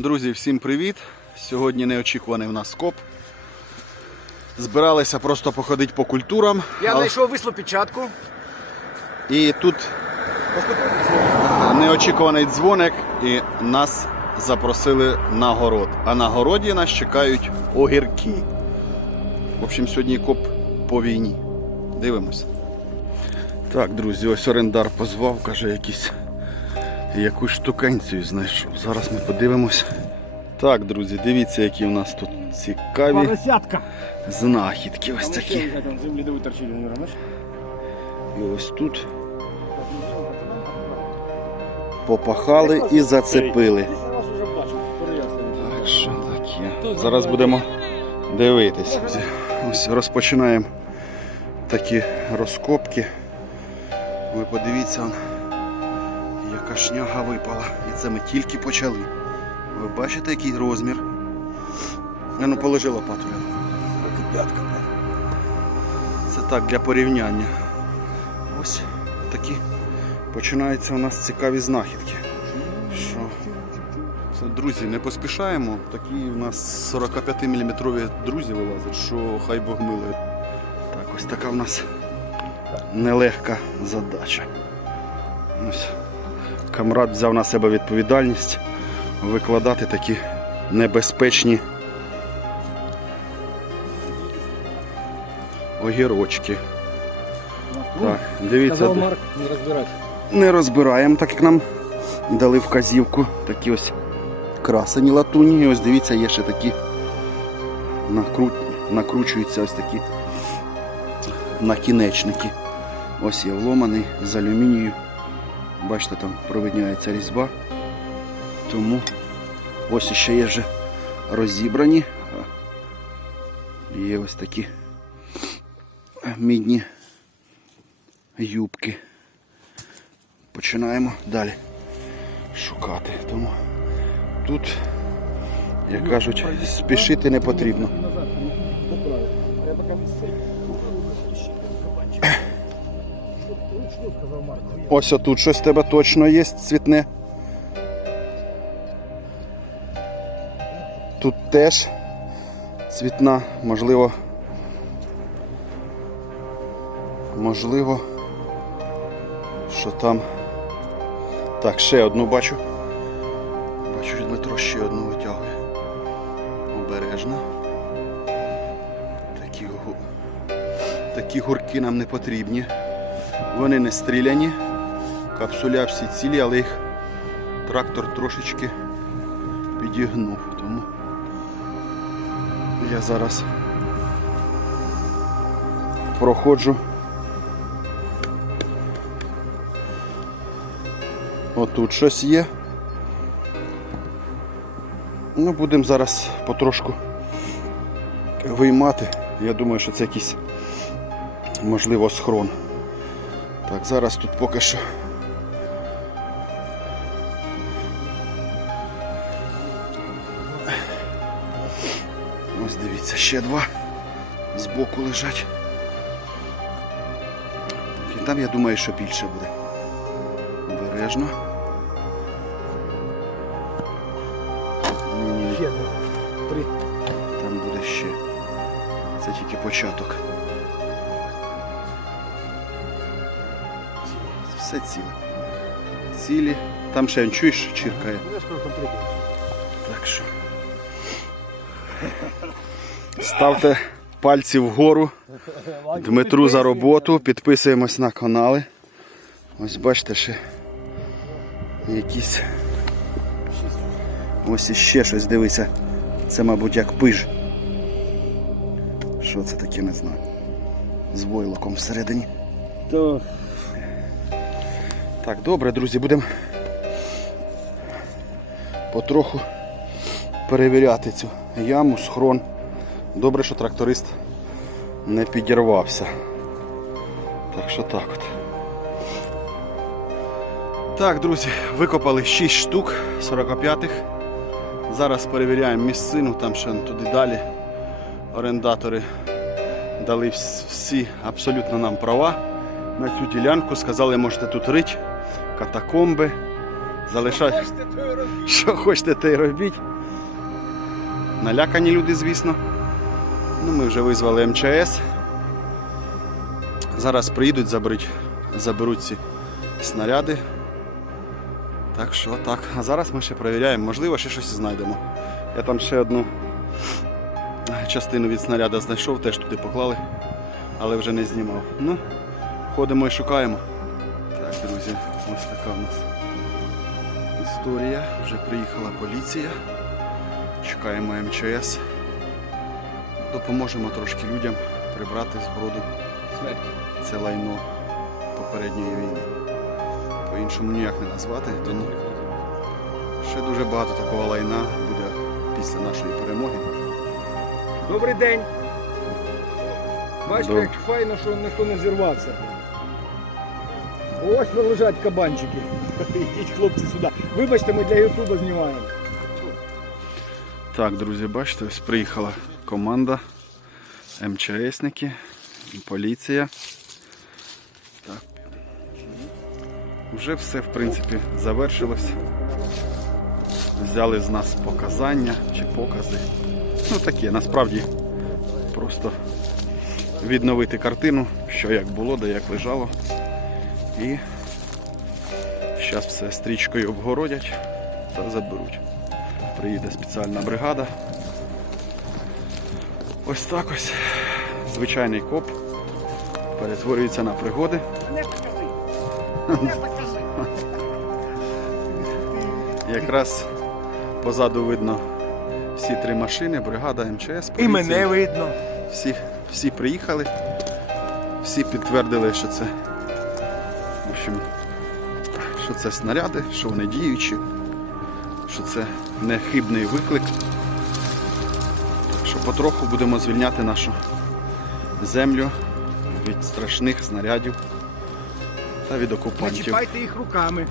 Друзі, всім привіт! Сьогодні неочікуваний в нас скоп. Збиралися просто походити по культурам. Я але- знайшов вислу печатку. І тут неочікуваний дзвоник, і нас запросили на город. А на городі нас чекають огірки. В общем, сьогодні коп по війні. Дивимося. Так, друзі, ось орендар позвав, каже, якісь якусь штукенцію знайшов. Зараз ми подивимось. Так, друзі, дивіться, які у нас тут цікаві Поросятка. знахідки. Ось такі. І ось тут попахали і зацепили. Так що таке. Зараз будемо дивитись. Ось розпочинаємо такі розкопки. Ви подивіться, он, шняга випала. І це ми тільки почали. Ви бачите, який розмір? А ну положи лопату. П'ятка. Це так для порівняння. Ось такі починаються у нас цікаві знахідки. Що? Це, Друзі, не поспішаємо. Такі у нас 45-мм друзі вилазять, що хай Бог милує. Так, ось така в нас нелегка задача. Ось. Камрад взяв на себе відповідальність викладати такі небезпечні огірочки. Так, дивіться, Казав Марк, не розбирати. не розбираємо, так як нам дали вказівку. Такі ось красені латуні. І ось дивіться, є ще такі накру... накручуються ось такі накінечники. Ось є вломаний з алюмінію. Бачите, там провидняється різьба. Тому ось ще є вже розібрані. Є ось такі мідні юбки починаємо далі шукати. Тому тут, як кажуть, спішити не потрібно. Ось отут щось тебе точно є цвітне. Тут теж цвітна, можливо. Можливо, що там. Так, ще одну бачу. Бачу, Дмитро ще одну витягує. Обережно. Такі, такі гурки нам не потрібні. Вони не стріляні, капсуля всі цілі, але їх трактор трошечки підігнув. Тому я зараз проходжу. Отут щось є. Ну, будемо зараз потрошку виймати. Я думаю, що це якийсь можливо схрон. Так, зараз тут поки що. Ось дивіться, ще два збоку лежать. І там я думаю, що більше буде. Обережно. Ще одну. Три. там буде ще. Це тільки початок. Все ціле. Цілі. Там ще чуєш, чиркає. Так що. Ставте пальці вгору. Дмитру за роботу. Підписуємось на канали. Ось бачите ще якісь. Ось іще щось дивися. Це, мабуть, як пиж. Що це таке, не знаю. З войлоком всередині. Так, добре, друзі, будемо потроху перевіряти цю яму, схрон. Добре, що тракторист не підірвався. Так що так от. Так, друзі, викопали 6 штук 45-х. Зараз перевіряємо місцину, там ще туди далі. Орендатори дали всі абсолютно нам права на цю ділянку. Сказали, можете тут рить, катакомби, залишати. Що хочете, те й робіть. налякані люди, звісно. Ну, ми вже визвали МЧС. Зараз приїдуть, заберуть, заберуть ці снаряди. Так що так. А зараз ми ще перевіряємо, можливо, ще щось знайдемо. Я там ще одну частину від снаряда знайшов, теж туди поклали, але вже не знімав. Ну, ходимо і шукаємо. Ось така у нас історія. Вже приїхала поліція. Чекаємо МЧС. Допоможемо трошки людям прибрати з городу Смерть. це лайно попередньої війни. По-іншому ніяк не назвати. Тому ще дуже багато такого лайна буде після нашої перемоги. Добрий день. Бачите, як файно, що ніхто не зірвався. Ось ви лежать кабанчики. Ідіть, хлопці, сюди. Вибачте, ми для Ютуба знімаємо. Так, друзі, бачите, ось приїхала команда, МЧСники, поліція. Так. Вже все, в принципі, завершилось. Взяли з нас показання чи покази. Ну таке, насправді просто відновити картину, що як було, де як лежало. І зараз все стрічкою обгородять та заберуть приїде спеціальна бригада. Ось так ось. Звичайний коп перетворюється на пригоди. Не покажи. Не покажи. Якраз позаду видно всі три машини, бригада МЧС. І мене видно. Всі, всі приїхали, всі підтвердили, що це, общем, що це снаряди, що вони діючі, що це не хибний виклик. Що потроху будемо звільняти нашу землю від страшних снарядів та від Не окупантів. чіпайте їх руками.